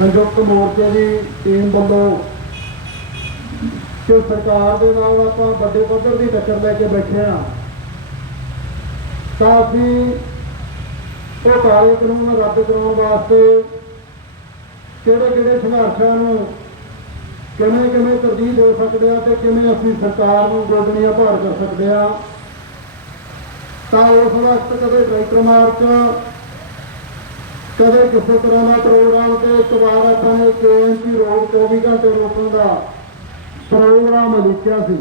ਸੰਯੁਕਤ ਮੋਰਚੇ ਦੀ ਟੀਮ ਵੱਲੋਂ ਕਿ ਸਰਕਾਰ ਦੇ ਨਾਲ ਆਪਾਂ ਵੱਡੇ ਪੱਧਰ ਦੀ ਟੱਕਰ ਲੈ ਕੇ ਬੈਠੇ ਆ ਤਾਂ ਅਸੀਂ ਉਹ ਕਾਲੇ ਕਾਨੂੰਨ ਰੱਦ ਕਰਾਉਣ ਵਾਸਤੇ ਕਿਹੜੇ ਕਿਹੜੇ ਸੰਘਰਸ਼ਾਂ ਨੂੰ ਕਿਵੇਂ ਕਿਵੇਂ ਤਰਜੀਹ ਦੇ ਸਕਦੇ ਆ ਤੇ ਕਿਵੇਂ ਅਸੀਂ ਸਰਕਾਰ ਨੂੰ ਗੋਦਨੀਆਂ ਭਾਰ ਕਰ ਸਕਦੇ ਆ ਤਾਂ ਉਸ ਵਕਤ ਕਦੇ ਟਰੈਕਟਰ ਮਾਰਚ ਕਦੇ ਕਿਸੇ ਤਰ੍ਹਾਂ ਦਾ ਪ੍ਰੋਗਰਾਮ ਤੇ ਇੱਕ ਵਾਰ ਆਪਾਂ ਨੇ ਕੇਐਮਪੀ ਰੋਡ 24 ਘੰਟੇ ਰੋਕਣ ਦਾ ਪ੍ਰੋਗਰਾਮ ਲਿਖਿਆ ਸੀ।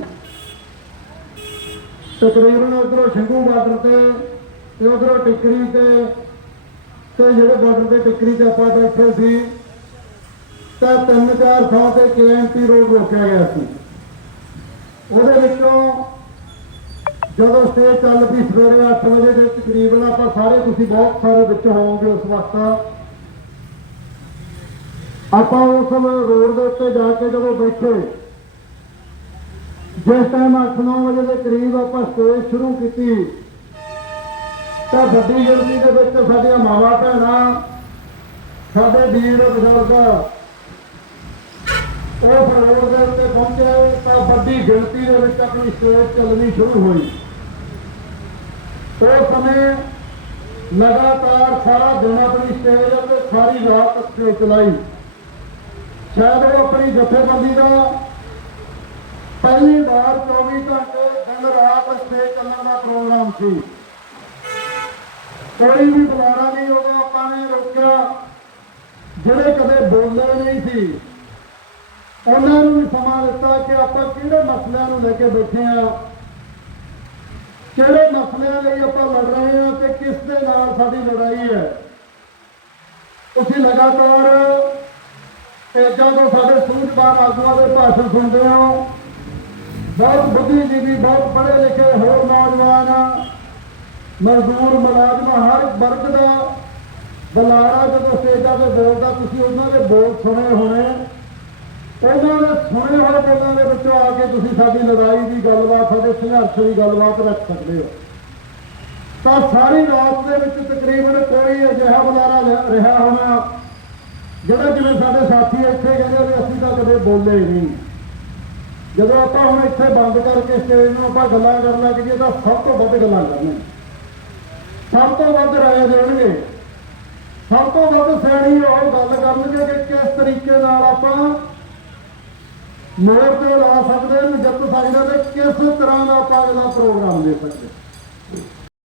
ਤਕਰੀਬਨ ਉਧਰੋਂ ਸ਼ੰਭੂ ਬਾਰਡਰ ਤੇ ਤੇ ਉਧਰੋਂ ਟਿੱਕਰੀ ਤੇ ਤੇ ਜਿਹੜੇ ਬਾਰਡਰ ਤੇ ਟਿਕਰੀ ਤੇ ਆਪਾਂ ਬੈਠੇ ਸੀ, ਤਾਂ ਤਿੰਨ ਚਾਰ ਥਾਂ ਤੇ ਕੇਐਮਪੀ ਰੋਡ ਰੋਕਿਆ ਗਿਆ ਸੀ। ਉਹਦੇ ਵਿੱਚੋਂ ਜਦੋਂ ਸਟੇਜ ਚੱਲ ਪਈ ਸਵੇਰੇ 8 ਵਜੇ ਦੇ ਤਕਰੀਬਨ ਆਪਾਂ ਸਾਰੇ ਤੁਸੀਂ ਬਹੁਤ ਸਾਰੇ ਵਿੱਚ ਹੋਵੋਗੇ ਉਸ ਵਕਤ ਆਪਾਂ ਉਸ ਰੋਡ ਦੇ ਉੱਤੇ ਜਾ ਕੇ ਜਦੋਂ ਬੈਠੇ, ਜਿਸ ਟਾਈਮ 8-9 ਵਜੇ ਦੇ ਕਰੀਬ ਆਪਾਂ ਸਟੇਜ ਸ਼ੁਰੂ ਕੀਤੀ, ਤਾਂ ਵੱਡੀ ਗਿਣਤੀ ਦੇ ਵਿੱਚ ਸਾਡੀਆਂ ਮਾਵਾਂ ਭੈਣਾਂ, ਸਾਡੇ ਵੀਰ ਬਜ਼ੁਰਗ, ਉਹ ਰੋਡ ਦੇ ਉੱਤੇ ਪਹੁੰਚੇ, ਤਾਂ ਵੱਡੀ ਗਿਣਤੀ ਦੇ ਵਿੱਚ ਆਪਣੀ ਸਟੇਜ ਚੱਲਣੀ ਸ਼ੁਰੂ ਹੋਈ। ਉਸ ਸਮੇਂ ਲਗਾਤਾਰ ਸਾਰਾ ਦਿਨ ਆਪਣੀ ਸਟੇਜ ਤੇ ਸਾਰੀ ਰਾਤ ਸਟੇਜ ਚਲਾਈ। ਸ਼ਾਇਦ ਉਹ ਆਪਣੀ ਜਥੇਬੰਦੀ ਦਾ ਪਹਿਲੀ ਵਾਰ 24 ਘੰਟੇ ਦਿਨ ਰਾਤ ਸਟੇਜ ਚੱਲਣ ਦਾ ਪ੍ਰੋਗਰਾਮ ਸੀ। ਕੋਈ ਵੀ ਬੁਲਾਰਾ ਨਹੀਂ ਉਦੋਂ ਆਪਾਂ ਨੇ ਰੋਕਿਆ। ਜਿਹੜੇ ਕਦੇ ਬੋਲਦੇ ਨਹੀਂ ਸੀ। ਉਹਨਾਂ ਨੂੰ ਵੀ ਸਮਾਂ ਦਿੱਤਾ ਕਿ ਆਪਾਂ ਕਿਹੜੇ ਮਸਲਿਆਂ ਨੂੰ ਲੈ ਕੇ ਬੈਠੇ ਆ। ਕਿਹੜੇ ਮਸਲਿਆਂ ਲਈ ਆਪਾਂ ਲੜ ਰਹੇ ਹਾਂ ਤੇ ਕਿਸ ਦੇ ਨਾਲ ਸਾਡੀ ਲੜਾਈ ਹੈ? ਤੁਸੀਂ ਲਗਾਤਾਰ ਤੇਜਾਂ ਤੋਂ ਸਾਡੇ ਸੂਝਵਾਨ ਆਗੂਆਂ ਦੇ ਭਾਸ਼ਣ ਸੁਣਦੇ ਹੋ। ਬਹੁਤ ਬੁੱਧੀਜੀਵੀ, ਬਹੁਤ ਪੜ੍ਹੇ ਲਿਖੇ ਹੋਰ ਨੌਜਵਾਨ, ਮਜ਼ਦੂਰ, ਮੁਲਾਜ਼ਮ, ਹਰ ਵਰਗ ਦਾ ਬੁਲਾਰਾ ਜਦੋਂ ਸਟੇਜਾਂ ਤੇ ਬੋਲਦਾ, ਤੁਸੀਂ ਉਹਨਾਂ ਦੇ ਬੋਲ ਸੁਣੇ ਹੋਣੇ। ਸੁਣੇ ਹੋਏ ਦੇ ਵਿੱਚੋਂ ਆ ਕੇ ਤੁਸੀਂ ਸਾਡੀ ਲੜਾਈ ਦੀ ਗੱਲਬਾਤ, ਸਾਡੇ ਸੰਘਰਸ਼ ਦੀ ਗੱਲਬਾਤ ਰੱਖ ਸਕਦੇ ਹੋ। ਤਾਂ ਸਾਰੀ ਰਾਤ ਦੇ ਵਿੱਚ ਤਕਰੀਬਨ ਕੋਈ ਅਜਿਹਾ ਬੁਲਾਰਾ ਰਿਹਾ ਹੋਣਾ, ਜਿਹੜਾ ਜਿਵੇਂ ਸਾਡੇ ਸਾਥੀ ਇੱਥੇ ਕਹਿੰਦੇ ਵੀ ਅਸੀਂ ਤਾਂ ਕਦੇ ਬੋਲੇ ਹੀ ਨਹੀਂ। ਜਦੋਂ ਆਪਾਂ ਹੁਣ ਇੱਥੇ ਬੰਦ ਕਰਕੇ ਸਟੇਜ ਨੂੰ ਆਪਾਂ ਗੱਲਾਂ ਕਰਨ ਲੱਗ ਜਾਈਏ ਤਾਂ ਸਭ ਤੋਂ ਵੱਧ ਗੱਲਾਂ ਕਰਨੀਆਂ। ਸਭ ਤੋਂ ਵੱਧ ਰਾਏ ਦੇਣਗੇ। ਸਭ ਤੋਂ ਵੱਧ ਸਿਆਣੀ ਉਹ ਗੱਲ ਕਰਨਗੇ ਕਿ ਕਿਸ ਤਰੀਕੇ ਨਾਲ ਆਪਾਂ ਮੋੜ ਤੇ ਲਾ ਸਕਦੇ ਨੇ ਜਿੱਤ ਸਕਦੇ ਨੇ ਕਿਸ ਤਰ੍ਹਾਂ ਦਾ ਆਪਾਂ ਅਗਲਾ ਪ੍ਰੋਗਰਾਮ ਦੇ ਸਕਦੇ